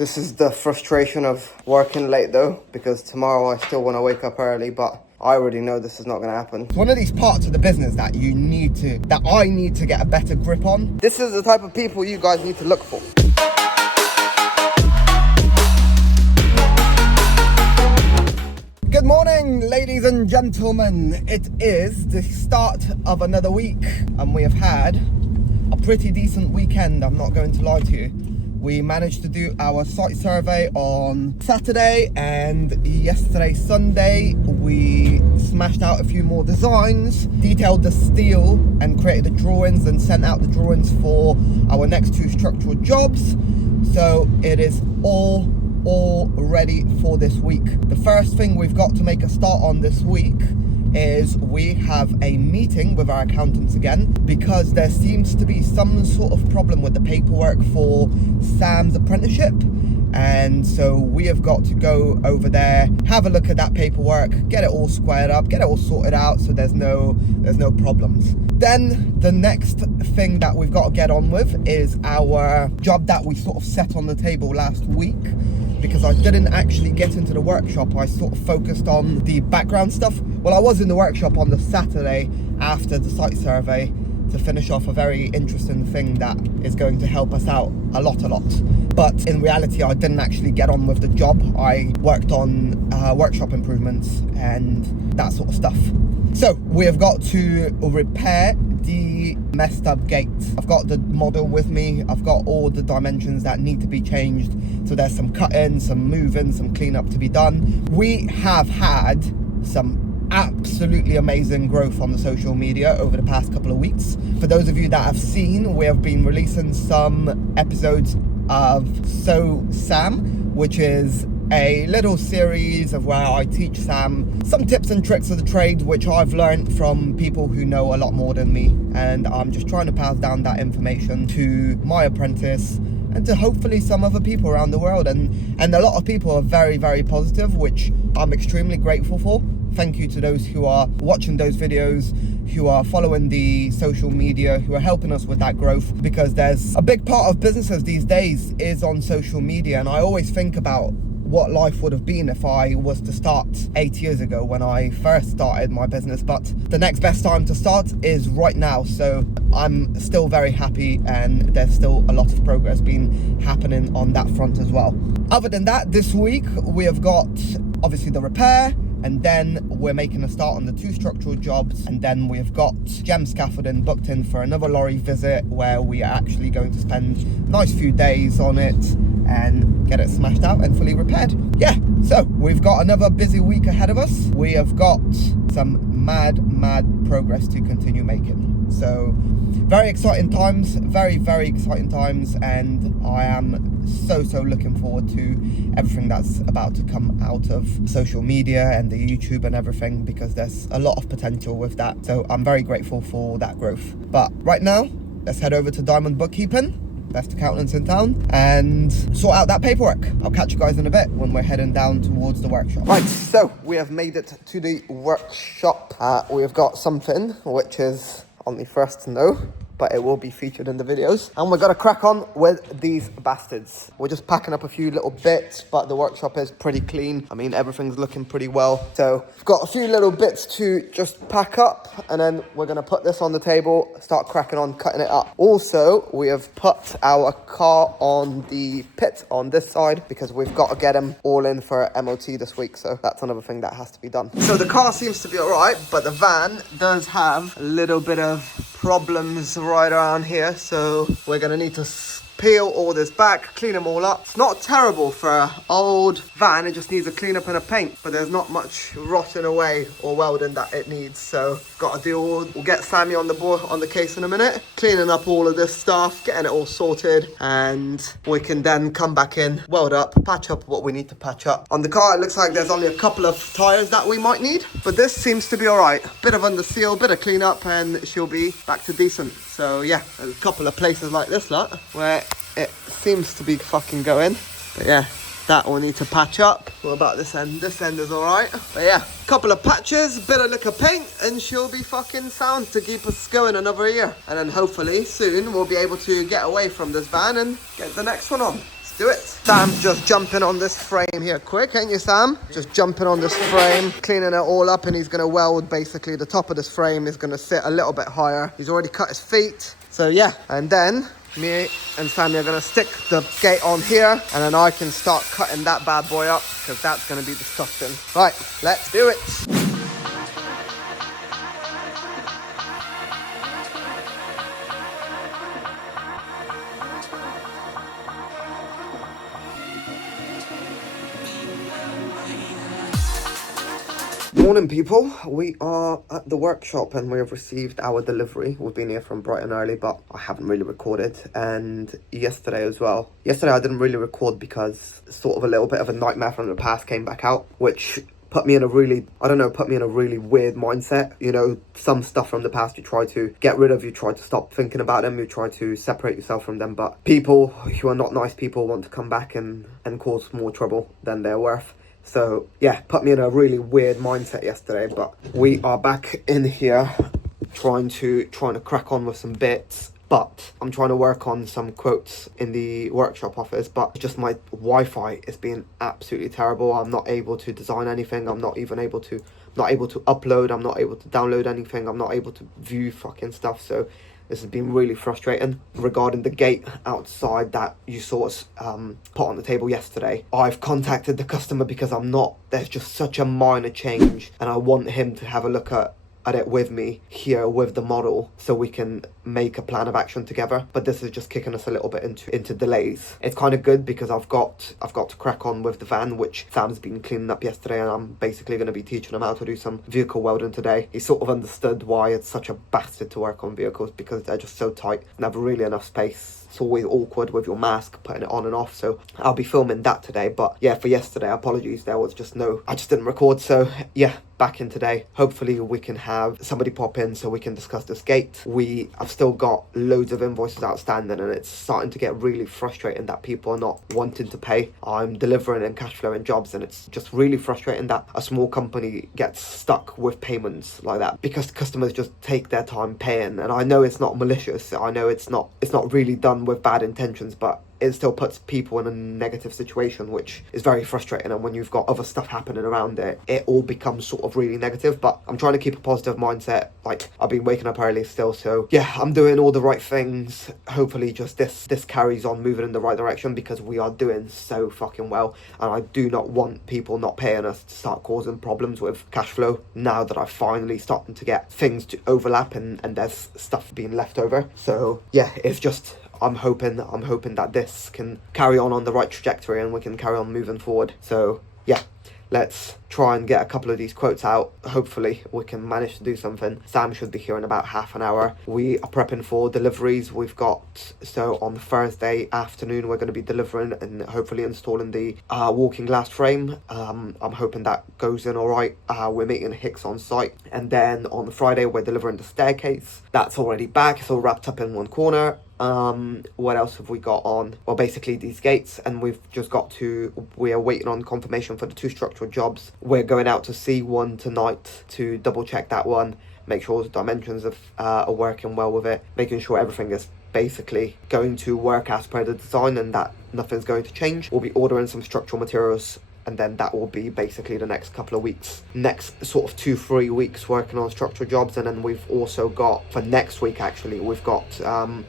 This is the frustration of working late though, because tomorrow I still want to wake up early, but I already know this is not going to happen. It's one of these parts of the business that I need to get a better grip on. This is the type of people you guys need to look for. Good morning, ladies and gentlemen. It is the start of another week, and we have had a pretty decent weekend, I'm not going to lie to you. We managed to do our site survey on Saturday, and yesterday, Sunday, we smashed out a few more designs, detailed the steel and created the drawings and sent out the drawings for our next 2 structural jobs. So it is all ready for this week. The first thing we've got to make a start on this week is we have a meeting with our accountants again, because there seems to be some sort of problem with the paperwork for Sam's apprenticeship, and so we have got to go over there, have a look at that paperwork, get it all squared up, get it all sorted out so there's no problems. Then the next thing that we've got to get on with is our job that we sort of set on the table last week. Because I didn't actually get into the workshop, I sort of focused on the background stuff. Well, I was in the workshop on the Saturday after the site survey to finish off a very interesting thing that is going to help us out a lot. But in reality, I didn't actually get on with the job. I worked on workshop improvements and that sort of stuff. So we have got to repair the messed up gate. I've got the model with me. I've got all the dimensions that need to be changed. So there's some cutting, some moving, some cleanup to be done. We have had some absolutely amazing growth on the social media over the past couple of weeks. For those of you that have seen, we have been releasing some episodes of So Sam, which is a little series of where I teach Sam some tips and tricks of the trade, which I've learned from people who know a lot more than me, and I'm just trying to pass down that information to my apprentice and to hopefully some other people around the world, and a lot of people are very, very positive, which I'm extremely grateful for. Thank you to those who are watching those videos, who are following the social media, who are helping us with that growth, because there's a big part of businesses these days is on social media, and I always think about what life would have been if I was to start 8 years ago when I first started my business. But the next best time to start is right now, so I'm still very happy, and there's still a lot of progress been happening on that front as well. Other than that, this week we have got obviously the repair, and then we're making a start on the 2 structural jobs, and then we've got gem scaffolding booked in for another lorry visit where we are actually going to spend a nice few days on it and get it smashed out and fully repaired. Yeah, so we've got another busy week ahead of us. We have got some mad progress to continue making. So very exciting times, very exciting times, and I am so looking forward to everything that's about to come out of social media and the YouTube and everything, because there's a lot of potential with that. So I'm very grateful for that growth. But right now, let's head over to Diamond Bookkeeping, best accountants in town, and sort out that paperwork. I'll catch you guys in a bit when we're heading down towards the workshop. Right, so we have made it to the workshop. We have got something which is only for us to know, but it will be featured in the videos. And we're gonna crack on with these bastards. We're just packing up a few little bits, but the workshop is pretty clean. I mean, everything's looking pretty well. So we've got a few little bits to just pack up, and then we're gonna put this on the table, start cracking on, cutting it up. Also, we have put our car on the pit on this side, because we've got to get them all in for MOT this week. So that's another thing that has to be done. So the car seems to be all right, but the van does have a little bit of problems right around here, so we're gonna need to peel all this back, clean them all up. It's not terrible for an old van, it just needs a clean up and a paint, but there's not much rotting away or welding that it needs, so gotta do all. We'll get Sammy on the board on the case in a minute, cleaning up all of this stuff, getting it all sorted, and we can then come back in, weld up, patch up what we need to patch up. On the car, it looks like there's only a couple of tires that we might need, but this seems to be all right. Bit of under seal, bit of clean up, and she'll be back to decent. So yeah, there's a couple of places like this lot where it seems to be fucking going, but yeah, that will need to patch up. What about this end? This end is all right, but yeah, couple of patches, bit of lick of paint, and she'll be fucking sound to keep us going another year. And then hopefully soon we'll be able to get away from this van and get the next one on. It's do it. Sam's just jumping on this frame here quick, ain't you, Sam? Just jumping on this frame, cleaning it all up, and he's going to weld basically the top of this frame is going to sit a little bit higher. He's already cut his feet. So yeah, and then me and Sammy are going to stick the gate on here, and then I can start cutting that bad boy up, because that's going to be disgusting. Right, let's do it. Morning, people. We are at the workshop and we have received our delivery. We've been here from bright and early, but I haven't really recorded. And yesterday as well. Yesterday I didn't really record because sort of a little bit of a nightmare from the past came back out, which put me in a really, put me in a really weird mindset. You know, some stuff from the past you try to get rid of, you try to stop thinking about them, you try to separate yourself from them. But people who are not nice people want to come back and cause more trouble than they're worth. So yeah, put me in a really weird mindset yesterday, but we are back in here trying to crack on with some bits. But I'm trying to work on some quotes in the workshop office, but just my Wi-Fi is being absolutely terrible. I'm not able to design anything. I'm not able to upload. I'm not able to download anything. I'm not able to view fucking stuff. So this has been really frustrating. Regarding the gate outside that you saw us put on the table yesterday, I've contacted the customer because there's just such a minor change, and I want him to have a look at it with me here with the model so we can make a plan of action together. But this is just kicking us a little bit into delays. It's kind of good because I've got to crack on with the van, which Sam's been cleaning up yesterday, and I'm basically going to be teaching him how to do some vehicle welding today. He sort of understood why it's such a bastard to work on vehicles, because they're just so tight, never really enough space. It's always awkward with your mask, putting it on and off. So I'll be filming that today. But yeah, for yesterday, apologies, I just didn't record. So yeah, back in today. Hopefully we can have somebody pop in so we can discuss this gate. I've still got loads of invoices outstanding, and it's starting to get really frustrating that people are not wanting to pay. I'm delivering and cash flowing jobs, and it's just really frustrating that a small company gets stuck with payments like that because customers just take their time paying. And I know it's not malicious. I know it's not really done with bad intentions, but it still puts people in a negative situation, which is very frustrating. And when you've got other stuff happening around it all becomes sort of really negative. But I'm trying to keep a positive mindset. Like, I've been waking up early still, so yeah, I'm doing all the right things. Hopefully just this carries on moving in the right direction, because we are doing so fucking well, and I do not want people not paying us to start causing problems with cash flow now that I've finally starting to get things to overlap and there's stuff being left over. So yeah, it's just, I'm hoping that this can carry on the right trajectory and we can carry on moving forward. So yeah, let's try and get a couple of these quotes out. Hopefully we can manage to do something. Sam should be here in about half an hour. We are prepping for deliveries. So on Thursday afternoon we're going to be delivering and hopefully installing the walking glass frame. I'm hoping that goes in all right. We're meeting Hicks on site, and then on Friday we're delivering the staircase. That's already back. It's all wrapped up in one corner. What else have we got on? Well, basically these gates, and we are waiting on confirmation for the 2 structural jobs. We're going out to see one tonight to double check that one, make sure the dimensions are working well with it, making sure everything is basically going to work as per the design and that nothing's going to change. We'll be ordering some structural materials, and then that will be basically the next couple of weeks, next sort of 2-3 weeks working on structural jobs. And then we've also got, for next week actually, we've got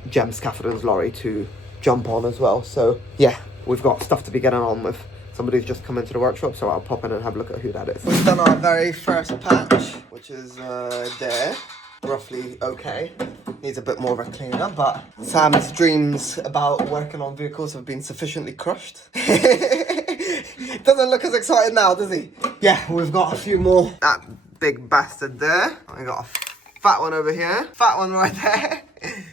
Jem Scaffolding's lorry to jump on as well. So yeah, we've got stuff to be getting on with. Somebody's just come into the workshop, so I'll pop in and have a look at who that is. We've done our very first patch, which is there, roughly okay. Needs a bit more of a clean up, but Sam's dreams about working on vehicles have been sufficiently crushed. Doesn't look as excited now, does he? Yeah, we've got a few more. That big bastard there. I got a fat one over here. Fat one right there.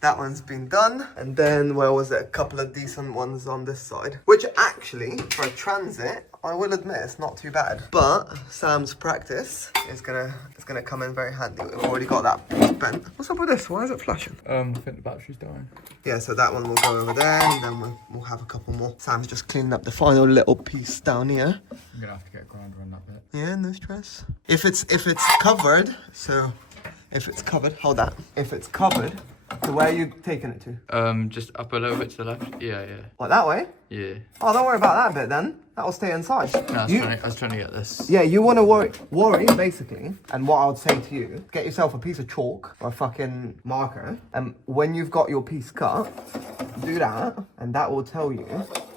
That one's been done. And then, where was it? A couple of decent ones on this side. Which actually, for a transit, I will admit it's not too bad. But Sam's practice is gonna come in very handy. We've already got that bent. What's up with this? Why is it flashing? I think the battery's dying. Yeah, so that one will go over there, and then we'll have a couple more. Sam's just cleaning up the final little piece down here. I'm gonna have to get a grinder on that bit. Yeah, no stress. If it's covered, so if it's covered, hold that. If it's covered, So where are you taking it to? Just up a little bit to the left. Yeah, yeah. Like that way? Yeah. Oh, don't worry about that bit then. That'll stay inside. No, I was trying to get this. Yeah, you want to worry, basically. And what I would say to you, get yourself a piece of chalk or a fucking marker. And when you've got your piece cut, do that. And that will tell you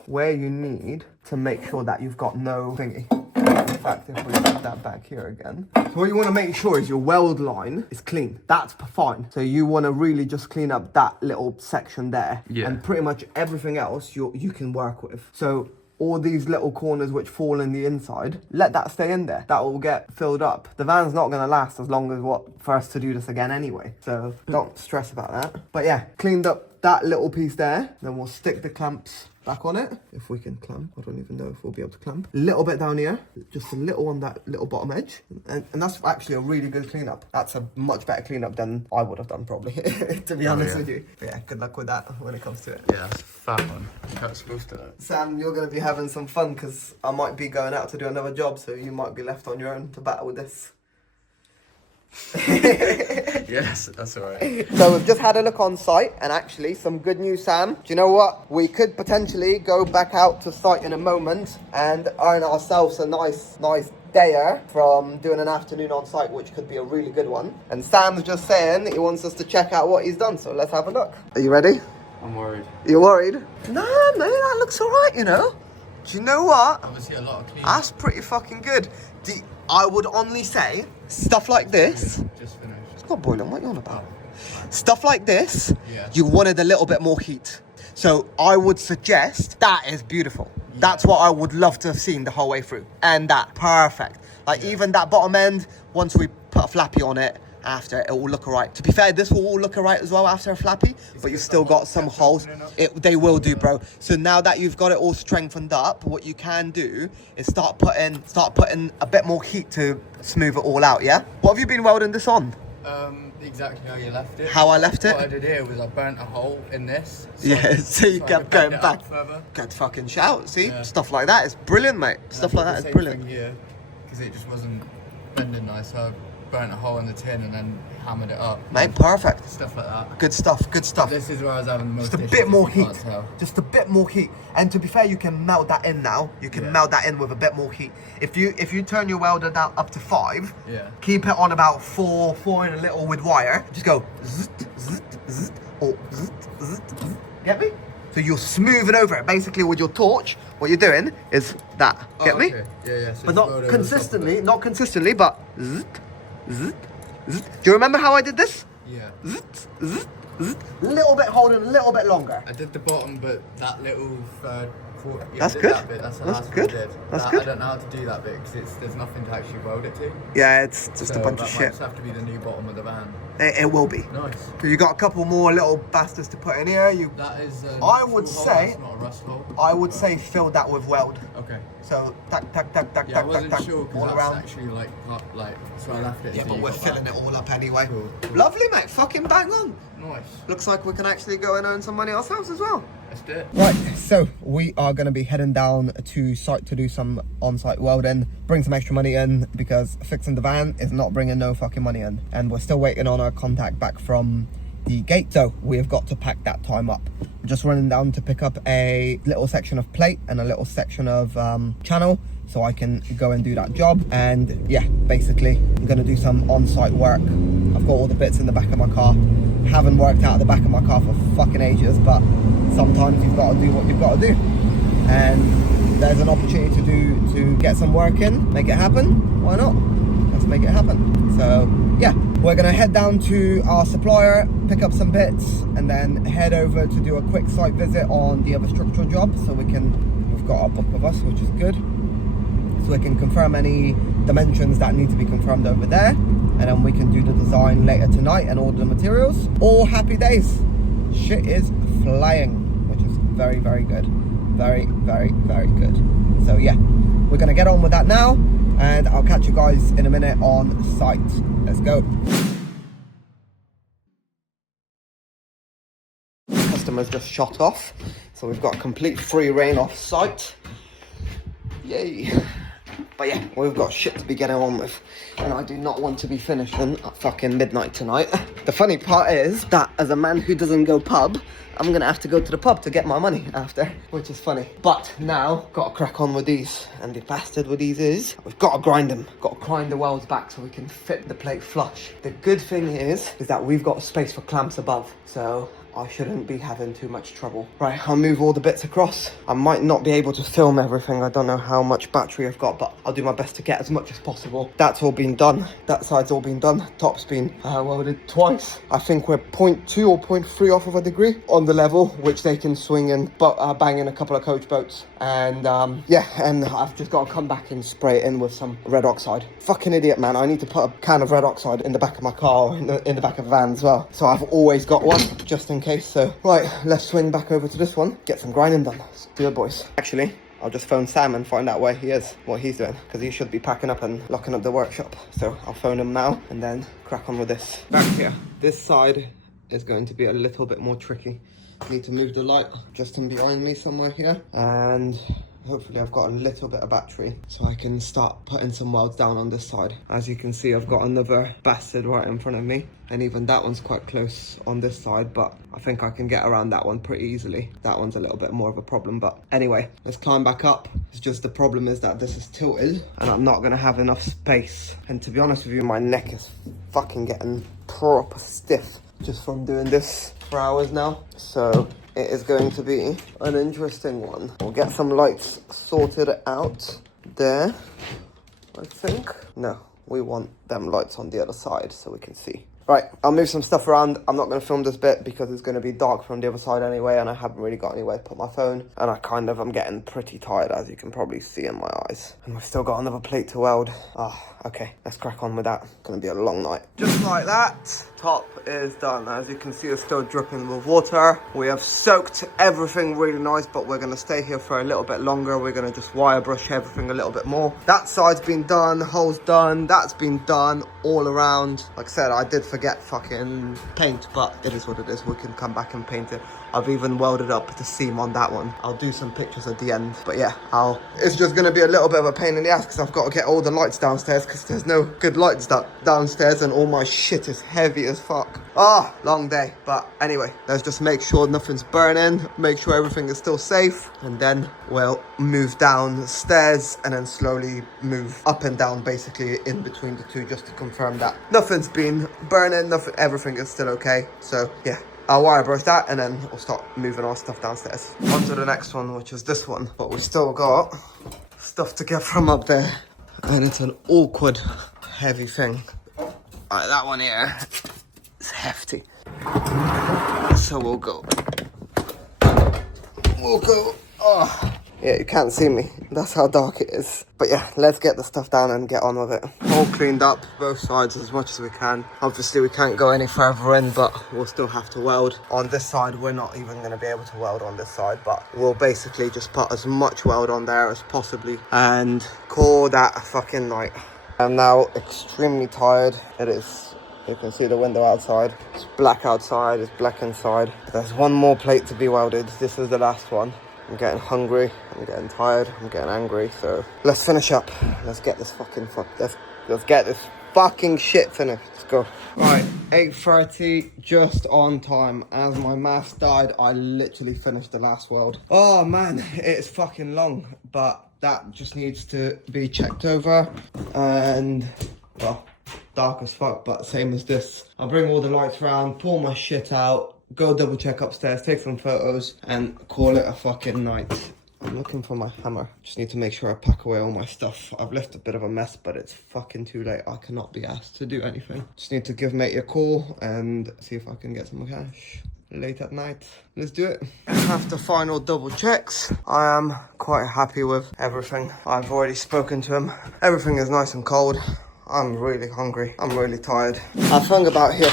where you need to make sure that you've got no thingy. In fact, if we put that back here again. So what you want to make sure is your weld line is clean. That's fine. So you want to really just clean up that little section there. Yeah. And pretty much everything else you can work with. So all these little corners which fall in the inside, let that stay in there. That will get filled up. The van's not going to last as long as for us to do this again anyway. So don't stress about that. But yeah, cleaned up that little piece there. Then we'll stick the clamps back on it. If we can clamp. I don't even know if we'll be able to clamp. A little bit down here. Just a little on that little bottom edge. And that's actually a really good cleanup. That's a much better cleanup than I would have done probably, to be honest with you. But yeah, good luck with that when it comes to it. Yeah, that's a fat one. That's supposed to that. Sam, you're going to be having some fun because I might be going out to do another job, so you might be left on your own to battle with this. Yes, that's alright. So we've just had a look on site, and actually some good news, Sam. Do you know what? We could potentially go back out to site in a moment and earn ourselves a nice dayer from doing an afternoon on site, which could be a really good one. And Sam's just saying he wants us to check out what he's done, so let's have a look. Are you ready? I'm worried. You're worried? Nah, man, that looks alright, you know? Do you know what? Obviously a lot of clean. That's pretty fucking good. I would only say, stuff like this. Just finished. It's not boiling, what are you on about? Stuff like this, Yeah. you wanted a little bit more heat. So I would suggest, that is beautiful. Yeah. That's what I would love to have seen the whole way through. And that, perfect. Like even that bottom end, once we put a flappy on it, after it will look alright. To be fair, this will all look alright as well after a flappy, but you've still got some holes. They will do, bro. So now that you've got it all strengthened up, what you can do is start putting a bit more heat to smooth it all out, yeah? What have you been welding this on? Exactly how you left it. How I left it? What I did here was I burnt a hole in this. So you kept going back. Good fucking shout, see? Yeah. Stuff like that is brilliant, mate. Stuff like that is brilliant. Yeah, because it just wasn't bending nice. So I burnt a hole in the tin and then hammered it up. Mate, perfect. Stuff like that. Good stuff, good stuff. This is where I was having the most Just a issues, bit more if you heat. can't tell. Just a bit more heat. And to be fair, you can melt that in now. You can melt that in with a bit more heat. If you turn your welder down up to 5, keep it on about 4 and a little with wire. Just go zzzt, zzzt, zzzt, or zzzt, zzzt, zzzt. Get me? So you're smoothing over it. Basically with your torch, what you're doing is that. Get me? Yeah. So But not consistently, but zzzt, zzzt, zzzt. Do you remember how I did this? Yeah. Zzzt, zzzt, zzzt. Little bit holding, a little bit longer. I did the bottom, but that little third quarter. Yeah, That's I did good. That bit. That's the That's last good. one I did. That's that, good. I don't know how to do that bit because there's nothing to actually weld it to. Yeah, it's just So a bunch of that might shit. just have to be the new bottom of the van. It will be. Nice. So you got a couple more little bastards to put in here. That is. I would full hole, say- that's not a rust hole. I would say fill that with weld. Okay. So tack, Yeah, I tack, wasn't tack, sure all because that's around. actually like so I left it. Yeah, so but you we're got filling that. it all up anyway. Cool. Lovely, mate. Fucking bang on. Nice. Looks like we can actually go and earn some money ourselves as well. Let's do it. Right, so we are going to be heading down to site to do some on-site welding, bring some extra money in because fixing the van is not bringing no fucking money in. And we're still waiting on our contact back from the gate, so we have got to pack that time up. We're just running down to pick up a little section of plate and a little section of channel so I can go and do that job. And yeah, basically I'm going to do some on-site work. I've got all the bits in the back of my car. Haven't worked out the back of my car for fucking ages, but sometimes you've got to do what you've got to do. And there's an opportunity to get some work in, make it happen. Why not? Let's make it happen. So yeah, we're gonna head down to our supplier, pick up some bits, and then head over to do a quick site visit on the other structural job. So we've got our book with us, which is good. So we can confirm any dimensions that need to be confirmed over there, and then we can do the design later tonight and order the materials. All happy days. Shit is flying, which is very, very good. Very, very, very good. So yeah, we're gonna get on with that now, and I'll catch you guys in a minute on site. Let's go. Customers just shot off, so we've got complete free reign off site. Yay. But yeah, we've got shit to be getting on with. And I do not want to be finishing at fucking midnight tonight. The funny part is that as a man who doesn't go pub, I'm gonna have to go to the pub to get my money after, which is funny. But now, gotta crack on with these. And the bastard with these is, we've gotta grind them. Gotta grind the welds back so we can fit the plate flush. The good thing is that we've got space for clamps above. So I shouldn't be having too much trouble. Right, I'll move all the bits across. I might not be able to film everything. I don't know how much battery I've got, but I'll do my best to get as much as possible. That's all been done. That side's all been done. Top's been welded twice. I think we're 0.2 or 0.3 off of a degree on the level, which they can swing in, but bang in a couple of coach boats. And yeah, and I've just got to come back and spray it in with some red oxide. Fucking idiot, man. I need to put a can of red oxide in the back of my car, or in the back of the van as well. So I've always got one, just in case. So right, let's swing back over to this one, get some grinding done. Let's do it, boys. Actually, I'll just phone Sam and find out where he is, what he's doing, because he should be packing up and locking up the workshop. So I'll phone him now and then crack on with this. Back here, this side is going to be a little bit more tricky. Need to move the light just in behind me somewhere here, and hopefully I've got a little bit of battery so I can start putting some welds down on this side. As you can see, I've got another bastard right in front of me, and even that one's quite close on this side, but I think I can get around that one pretty easily. That one's a little bit more of a problem, but anyway, let's climb back up. It's just the problem is that this is tilted and I'm not gonna have enough space. And to be honest with you, my neck is fucking getting proper stiff just from doing this for hours now. So it is going to be an interesting one. We'll get some lights sorted out there, I think. No, we want them lights on the other side so we can see. Right, I'll move some stuff around. I'm not going to film this bit because it's going to be dark from the other side anyway, and I haven't really got anywhere to put my phone. And I'm getting pretty tired, as you can probably see in my eyes. And we've still got another plate to weld. Okay, let's crack on with that. It's going to be a long night. Just like that, top is done. As you can see, it's still dripping with water. We have soaked everything really nice, but we're going to stay here for a little bit longer. We're going to just wire brush everything a little bit more. That side's been done, the hole's done, that's been done all around. Like I said, I did forget fucking paint, but it is what it is. We can come back and paint it. I've even welded up the seam on that one. I'll do some pictures at the end, but yeah, it's just gonna be a little bit of a pain in the ass because I've got to get all the lights downstairs because there's no good lights downstairs and all my shit is heavy as fuck. Long day. But anyway, let's just make sure nothing's burning, make sure everything is still safe, and then we'll move downstairs and then slowly move up and down basically in between the two just to confirm that nothing's been burning, everything is still okay. So yeah, I'll wire brush that and then we'll start moving our stuff downstairs. On to the next one, which is this one. But we've still got stuff to get from up there. And it's an awkward, heavy thing. Alright, that one here is hefty. So we'll go. Yeah, you can't see me. That's how dark it is. But yeah, let's get the stuff down and get on with it. All cleaned up, both sides as much as we can. Obviously, we can't go any further in, but we'll still have to weld. On this side, we're not even going to be able to weld on this side, but we'll basically just put as much weld on there as possibly and call that a fucking night. I'm now extremely tired. It is. You can see the window outside. It's black outside, it's black inside. There's one more plate to be welded. This is the last one. I'm getting hungry, I'm getting tired, I'm getting angry, so let's finish up. Let's get this let's get this fucking shit finished. Let's go. Right, 8:30, just on time. As my maths died, I literally finished the last weld. Oh man, it's fucking long, but that just needs to be checked over and, well, dark as fuck, but same as this. I'll bring all the lights around, pull my shit out, go double check upstairs, take some photos, and call it a fucking night. I'm looking for my hammer. Just need to make sure I pack away all my stuff. I've left a bit of a mess, but it's fucking too late. I cannot be asked to do anything. Just need to give mate a call and see if I can get some cash late at night. Let's do it. After final double checks, I am quite happy with everything. I've already spoken to him. Everything is nice and cold. I'm really hungry. I'm really tired. I've hung about here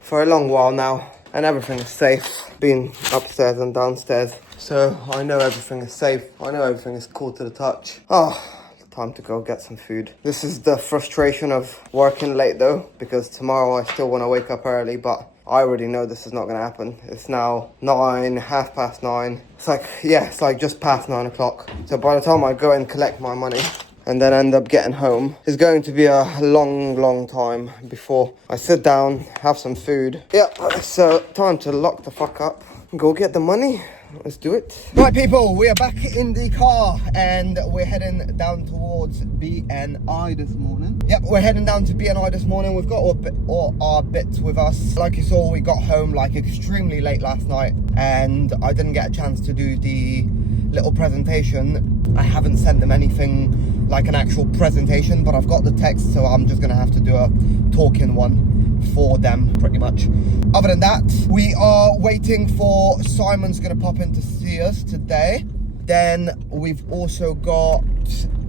for a long while now, and everything is safe. Been upstairs and downstairs, so I know everything is safe. I know everything is cool to the touch. Time to go get some food. This is the frustration of working late though, because tomorrow I still want to wake up early, but I already know this is not going to happen. It's now 9, 9:30. It's like just past 9 o'clock. So by the time I go and collect my money, and then end up getting home is going to be a long time before I sit down, have some food. Yeah, so time to lock the fuck up, go get the money. Let's do it. Right, people, we are back in the car and we're heading down towards BNI this morning. Yep, we're heading down to BNI this morning. We've got all our bits with us. Like you saw, we got home like extremely late last night and I didn't get a chance to do the little presentation. I haven't sent them anything like an actual presentation, but I've got the text, so I'm just gonna have to do a talking one for them pretty much. Other than that, we are waiting for Simon's gonna pop in to see us today. Then we've also got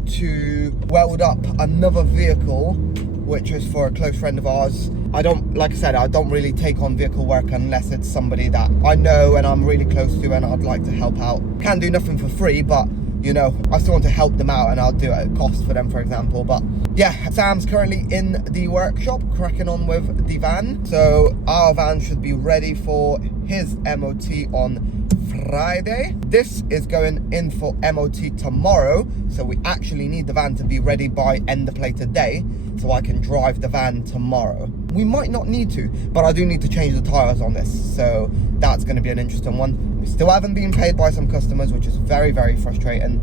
to weld up another vehicle, which is for a close friend of ours. Like I said, I don't really take on vehicle work unless it's somebody that I know and I'm really close to and I'd like to help out. Can't do nothing for free, but you know, I still want to help them out and I'll do it at cost for them, for example. But yeah, Sam's currently in the workshop cracking on with the van. So our van should be ready for his MOT on Friday. This is going in for MOT tomorrow. So we actually need the van to be ready by end of play today so I can drive the van tomorrow. We might not need to, but I do need to change the tires on this. So that's going to be an interesting one. We still haven't been paid by some customers, which is very frustrating.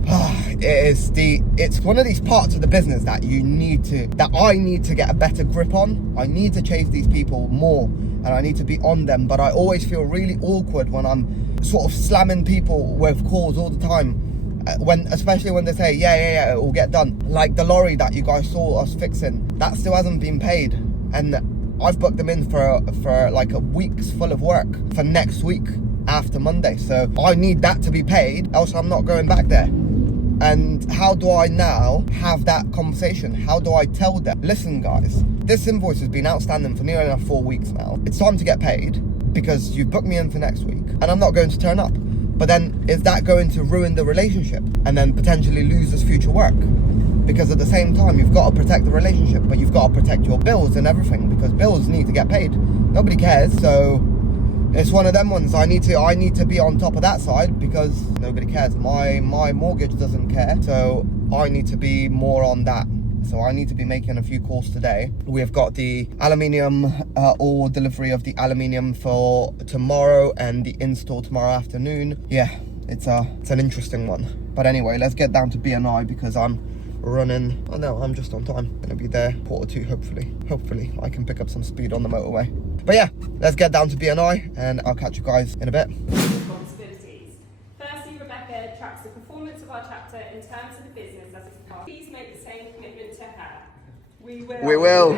It's one of these parts of the business that I need to get a better grip on. I need to chase these people more and I need to be on them, but I always feel really awkward when I'm sort of slamming people with calls all the time. Especially when they say, yeah, it will get done. Like the lorry that you guys saw us fixing, that still hasn't been paid. And I've booked them in for like a week's full of work for next week after Monday. So I need that to be paid, else I'm not going back there. And how do I now have that conversation? How do I tell them, listen guys, this invoice has been outstanding for nearly enough 4 weeks now. It's time to get paid because you've booked me in for next week and I'm not going to turn up. But then is that going to ruin the relationship and then potentially lose us future work? Because at the same time, you've got to protect the relationship, but you've got to protect your bills and everything because bills need to get paid. Nobody cares. So it's one of them ones. I need to be on top of that side because nobody cares. My mortgage doesn't care. So I need to be more on that. So I need to be making a few calls today. We've got the aluminium or delivery of the aluminium for tomorrow and the install tomorrow afternoon. Yeah, it's an interesting one. But anyway, let's get down to BNI because I'm running. Oh no, I'm just on time. Gonna be there 1:45 hopefully. Hopefully I can pick up some speed on the motorway. But yeah, let's get down to BNI and I'll catch you guys in a bit. Responsibilities. Firstly, Rebecca tracks the performance of our chapter in terms of the business as it's part. Please make the same commitment to her. We will. We will.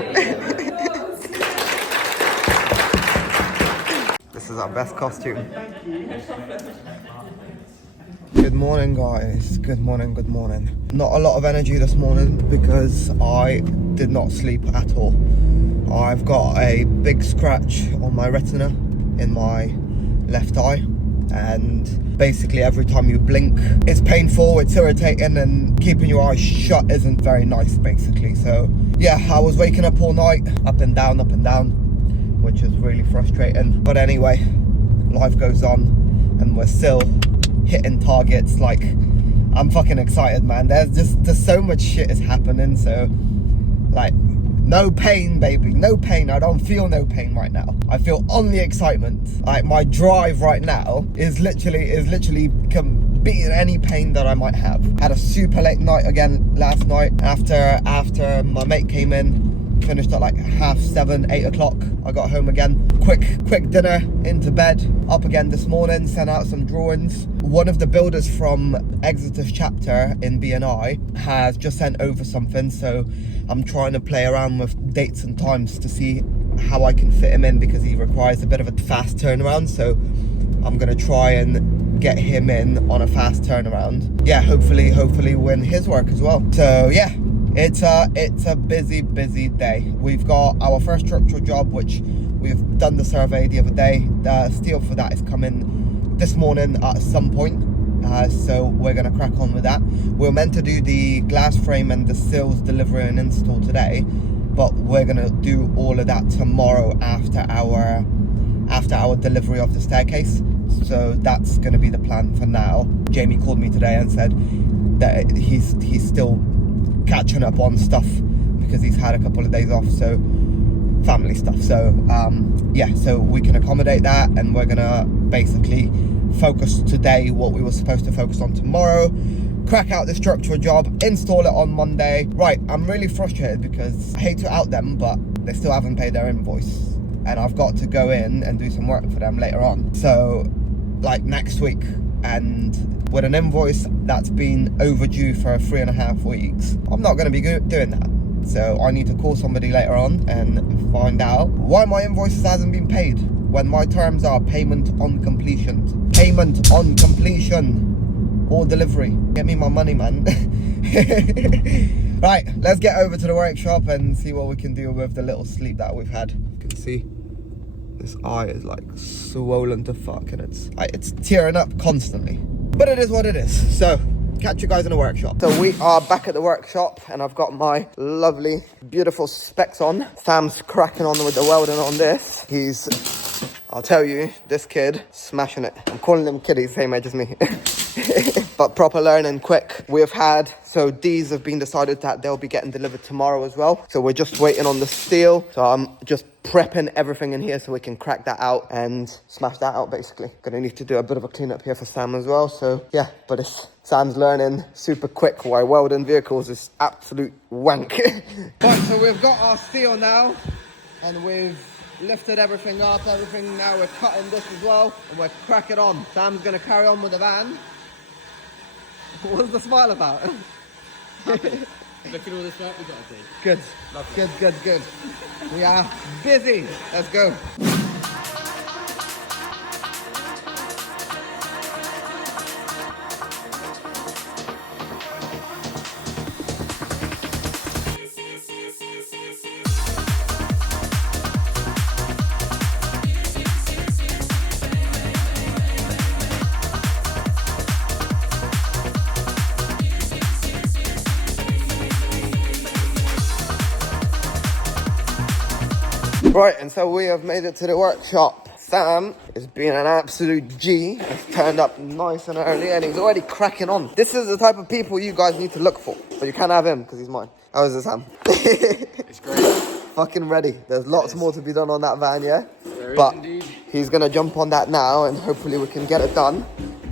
This is our best costume. Good morning guys, good morning. Not a lot of energy this morning because I did not sleep at all. I've got a big scratch on my retina in my left eye and basically every time you blink it's painful, it's irritating, and keeping your eyes shut isn't very nice basically. So yeah, I was waking up all night, up and down, which is really frustrating. But anyway, life goes on and we're still hitting targets. Like, I'm fucking excited, man. There's so much shit is happening. So like, no pain, baby, no pain. I don't feel no pain right now. I feel only excitement. Like, my drive right now is literally beating any pain that I might have. Had a super late night again last night after my mate came in. Finished at like 7:30, 8 o'clock. I got home again. Quick dinner, into bed. Up again this morning, sent out some drawings. One of the builders from Exeter's chapter in BNI has just sent over something, so I'm trying to play around with dates and times to see how I can fit him in because he requires a bit of a fast turnaround. So I'm gonna try and get him in on a fast turnaround. Yeah, hopefully win his work as well. So yeah. It's a busy day. We've got our first structural job, which we've done the survey the other day. The steel for that is coming this morning at some point. So we're gonna crack on with that. We're meant to do the glass frame and the sills delivery and install today, but we're gonna do all of that tomorrow after our delivery of the staircase. So that's gonna be the plan for now. Jamie called me today and said that he's still catching up on stuff because he's had a couple of days off, so family stuff. So yeah, so we can accommodate that, and we're gonna basically focus today what we were supposed to focus on tomorrow, crack out the structural job, install it on Monday. Right, I'm really frustrated because I hate to out them, but they still haven't paid their invoice, and I've got to go in and do some work for them later on, so like next week, and with an invoice that's been overdue for 3.5 weeks, I'm not going to be doing that. So I need to call somebody later on and find out why my invoice hasn't been paid when my terms are payment on completion. Payment on completion or delivery. Get me my money, man. Right, let's get over to the workshop and see what we can do with the little sleep that we've had. You can see this eye is like swollen to fuck, and it's tearing up constantly. But it is what it is. So catch you guys in the workshop. So we are back at the workshop, and I've got my lovely, beautiful specs on. Sam's cracking on with the welding on this. I'll tell you, this kid, smashing it. I'm calling him kid, he's the same age as me. But proper learning quick. So these have been decided that they'll be getting delivered tomorrow as well. So we're just waiting on the steel. So I'm just prepping everything in here so we can crack that out and smash that out, basically. Gonna need to do a bit of a cleanup here for Sam as well. So yeah, but Sam's learning super quick, while welding vehicles is absolute wank. Right, so we've got our steel now, and we've lifted everything up, now we're cutting this as well, and we're cracking on. Sam's gonna carry on with the van. What's the smile about? Look at all this work we've got to do. Good. Lovely. Good. We are busy. Let's go. Right, and so we have made it to the workshop. Sam is being an absolute G. He's turned up nice and early, and he's already cracking on. This is the type of people you guys need to look for. But you can't have him because he's mine. How is it, Sam? It's great. Fucking ready. There's lots more to be done on that van, yeah? There But is indeed. he's gonna jump on that now, and hopefully we can get it done.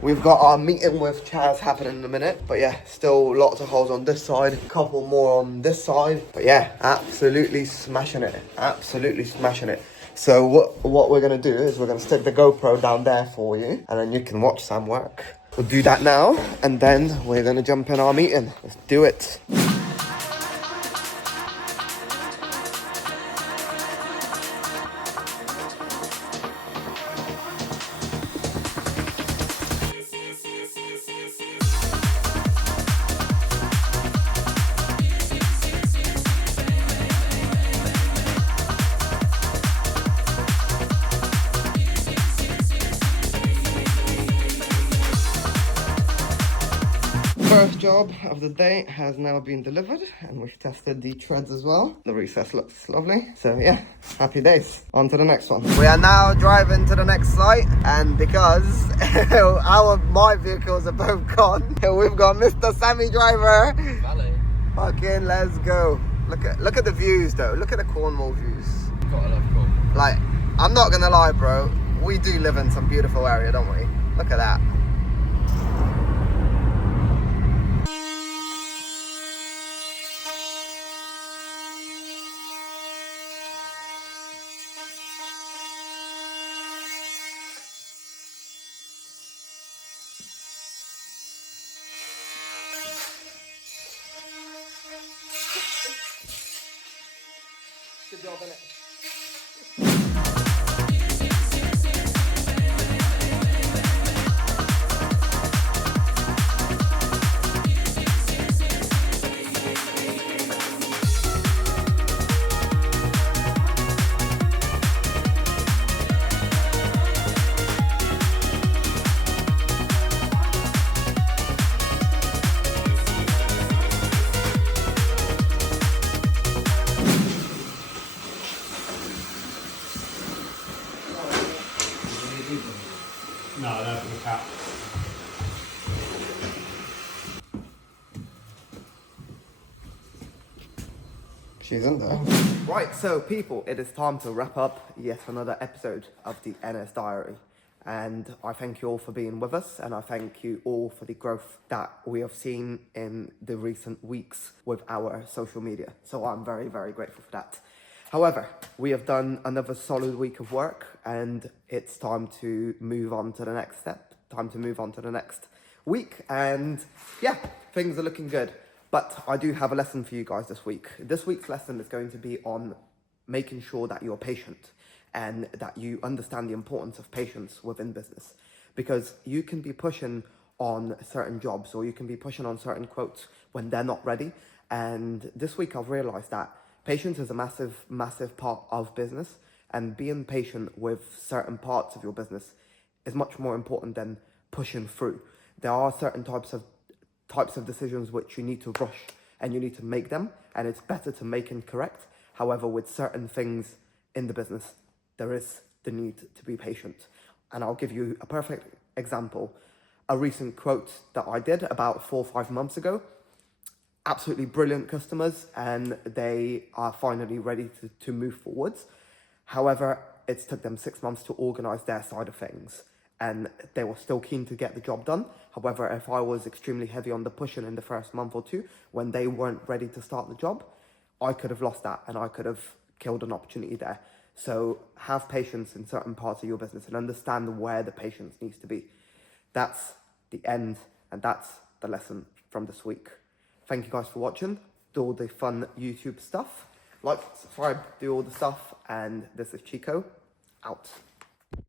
We've got our meeting with Chaz happening in a minute. But yeah, still lots of holes on this side, a couple more on this side. But yeah, absolutely smashing it. Absolutely smashing it. So what we're gonna do is we're gonna stick the GoPro down there for you, and then you can watch Sam work. We'll do that now, and then we're gonna jump in our meeting. Let's do it. First job of the day has now been delivered, and we've tested the treads as well. The recess looks lovely. So yeah, happy days. On to the next one. We are now driving to the next site, and because my vehicles are both gone, we've got Mr. Sammy Driver. Valley. Fucking let's go. Look at the views though. Look at the Cornwall views. Gotta love cool. Like, I'm not gonna lie, bro. We do live in some beautiful area, don't we? Look at that. Good job, innit? She isn't there. Right, so people, it is time to wrap up yet another episode of the NS Diary. And I thank you all for being with us, and I thank you all for the growth that we have seen in the recent weeks with our social media. So I'm very, very grateful for that. However, we have done another solid week of work, and it's time to move on to the next step, time to move on to the next week. And yeah, things are looking good. But I do have a lesson for you guys this week. This week's lesson is going to be on making sure that you're patient and that you understand the importance of patience within business. Because you can be pushing on certain jobs or you can be pushing on certain quotes when they're not ready. And this week I've realized that patience is a massive, massive part of business, and being patient with certain parts of your business is much more important than pushing through. There are certain types of decisions which you need to rush and you need to make them, and it's better to make and correct. However, with certain things in the business, there is the need to be patient. And I'll give you a perfect example. A recent quote that I did about 4 or 5 months ago. Absolutely brilliant customers, and they are finally ready to move forwards. However, it's took them 6 months to organize their side of things, and they were still keen to get the job done. However, if I was extremely heavy on the pushing in the first month or two, when they weren't ready to start the job, I could have lost that and I could have killed an opportunity there. So have patience in certain parts of your business and understand where the patience needs to be. That's the end, and that's the lesson from this week. Thank you guys for watching. Do all the fun YouTube stuff. Like, subscribe, do all the stuff. And this is Chico, out.